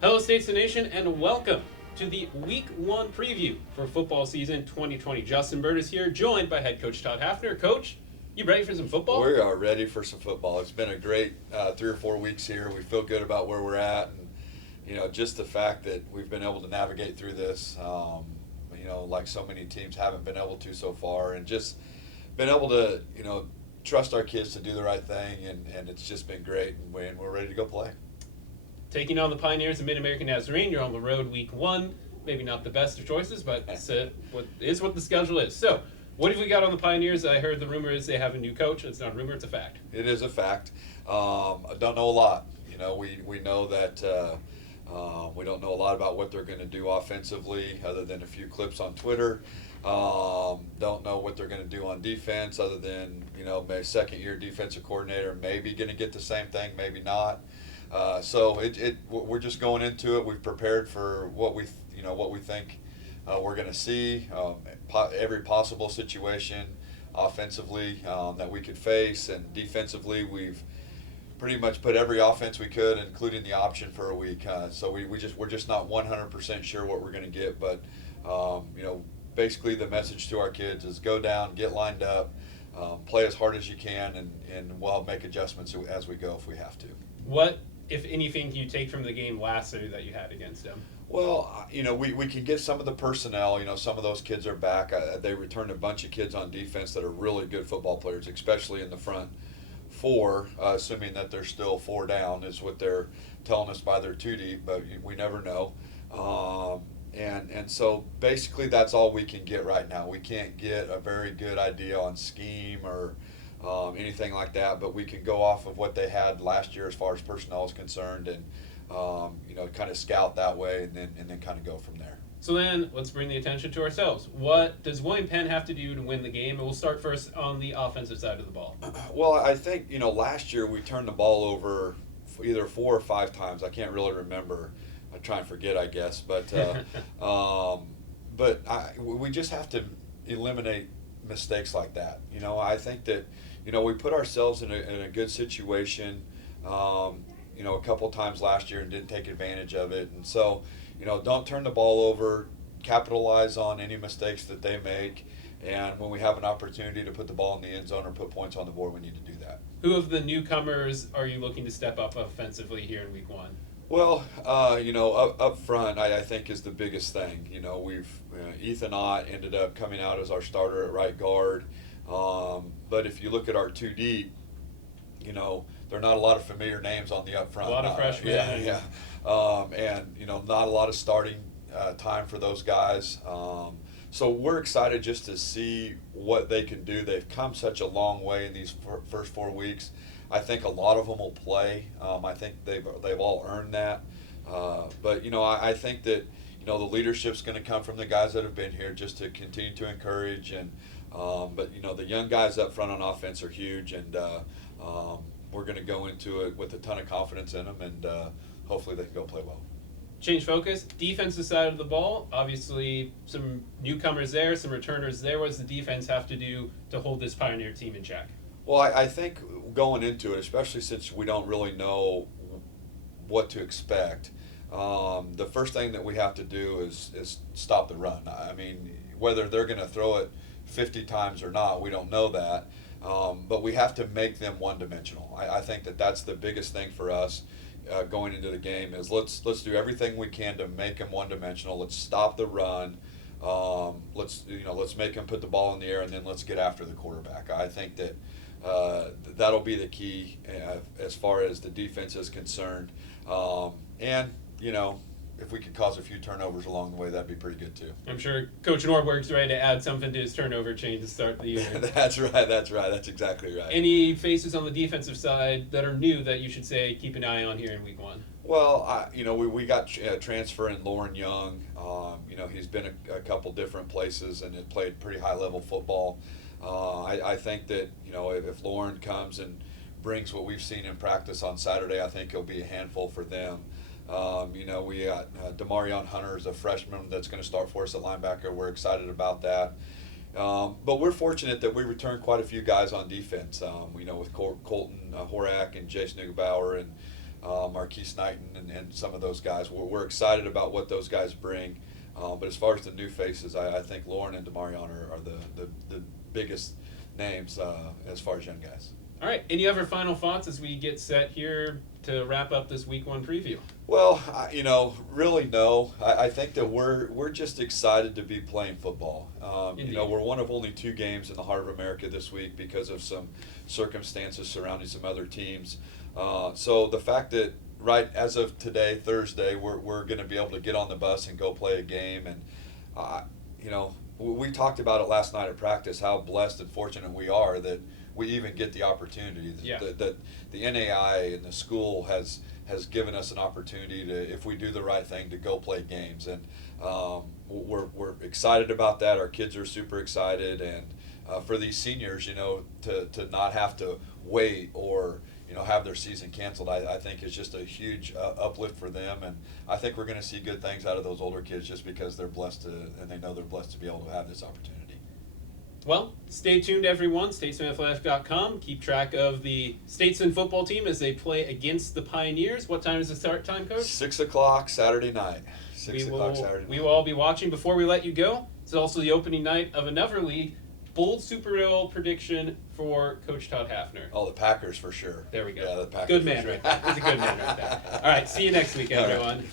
Hello, Statesmen Nation, and welcome to the Week 1 preview for football season 2020. Justin Bird is here, joined by head coach Todd Hafner. Coach, you ready for some football? We are ready for some football. It's been a great 3 or 4 weeks here. We feel good about where we're at, and just the fact that we've been able to navigate through this. Like so many teams haven't been able to so far, and just been able to trust our kids to do the right thing, and it's just been great, and we're ready to go play. Taking on the Pioneers of MidAmerica Nazarene, you're on the road Week 1. Maybe not the best of choices, but it's what the schedule is. So, what have we got on the Pioneers? I heard the rumor is they have a new coach. It's not a rumor, it's a fact. It is a fact. I don't know a lot. We know that we don't know a lot about what they're going to do offensively other than a few clips on Twitter. Don't know what they're going to do on defense other than, maybe second-year defensive coordinator, maybe going to get the same thing, maybe not. So we're just going into it. We've prepared for what we think we're going to see, every possible situation offensively that we could face, and defensively we've pretty much put every offense we could, including the option for a week. So we're just not 100% sure what we're going to get, but basically the message to our kids is go down, get lined up, play as hard as you can, and we'll make adjustments as we go if we have to. What, if anything, can you take from the game last Saturday that you had against them? Well, we can get some of the personnel. Some of those kids are back. They returned a bunch of kids on defense that are really good football players, especially in the front four, assuming that they're still 4 down is what they're telling us by their 2 deep, but we never know. And so basically that's all we can get right now. We can't get a very good idea on scheme or anything like that, but we can go off of what they had last year as far as personnel is concerned, and kind of scout that way, and then kind of go from there. So then, let's bring the attention to ourselves. What does William Penn have to do to win the game? And we'll start first on the offensive side of the ball. Well, I think last year we turned the ball over either 4 or 5 times. I can't really remember. I try and forget, I guess, but we just have to eliminate mistakes like that. I think that we put ourselves in a good situation. A couple times last year and didn't take advantage of it, and so don't turn the ball over. Capitalize on any mistakes that they make, and when we have an opportunity to put the ball in the end zone or put points on the board, we need to do that. Who of the newcomers are you looking to step up offensively here in Week 1? Well, up front, I think is the biggest thing. We've Ethan Ott ended up coming out as our starter at right guard, but if you look at our 2 deep, there are not a lot of familiar names on the up front. A lot of freshmen. Yeah. And not a lot of starting time for those guys. So we're excited just to see what they can do. They've come such a long way in these first 4 weeks. I think a lot of them will play. I think they've all earned that. But I think that the leadership's going to come from the guys that have been here, just to continue to encourage. And but the young guys up front on offense are huge, and we're going to go into it with a ton of confidence in them, and hopefully they can go play well. Change focus, defensive side of the ball. Obviously, some newcomers there, some returners there. What does the defense have to do to hold this Pioneer team in check? Well, I think going into it, especially since we don't really know what to expect, the first thing that we have to do is stop the run. I mean, whether they're going to throw it 50 times or not, we don't know that. But we have to make them one-dimensional. I think that's the biggest thing for us going into the game is let's do everything we can to make them one-dimensional. Let's stop the run. Let's make them put the ball in the air, and then let's get after the quarterback. I think that that'll be the key as far as the defense is concerned. And if we could cause a few turnovers along the way, that'd be pretty good too. I'm sure Coach Norberg's ready to add something to his turnover chain to start the year. That's right. That's exactly right. Any faces on the defensive side that are new that you should say keep an eye on here in Week 1? Well, we got transfer in Lauren Young. He's been a couple different places and has played pretty high level football. I think that if Lauren comes and brings what we've seen in practice on Saturday, I think he'll be a handful for them. We got Demarion Hunter is a freshman that's going to start for us at linebacker. We're excited about that. But we're fortunate that we returned quite a few guys on defense. With Colton Horak and Jace Neugebauer, and Marquise Knighton and some of those guys. We're excited about what those guys bring. But as far as the new faces, I think Lauren and Demarion are the biggest names as far as young guys. All right. Any other final thoughts as we get set here to wrap up this Week 1 preview? Well, really no. I think that we're just excited to be playing football. We're one of only 2 games in the Heart of America this week because of some circumstances surrounding some other teams. So the fact that right as of today, Thursday, we're going to be able to get on the bus and go play a game, and we talked about it last night at practice, how blessed and fortunate we are that we even get the opportunity. Yeah. That the NAI and the school has given us an opportunity to, if we do the right thing, to go play games, and we're excited about that. Our kids are super excited, and for these seniors, to not have to wait or have their season canceled, I think is just a huge uplift for them, and I think we're going to see good things out of those older kids just because they're blessed and they know they're blessed to be able to have this opportunity. Well, stay tuned, everyone. StatesmanAthletic.com. Keep track of the Statesmen football team as they play against the Pioneers. What time is the start time, Coach? 6 o'clock Saturday night. 6 o'clock Saturday night. We will all be watching. Before we let you go, it's also the opening night of another league. Bold Super Bowl prediction for Coach Todd Hafner. Oh, the Packers for sure. There we go. Yeah, the Packers. Good man for sure. right there. He's a good man right there. All right, see you next week, everyone.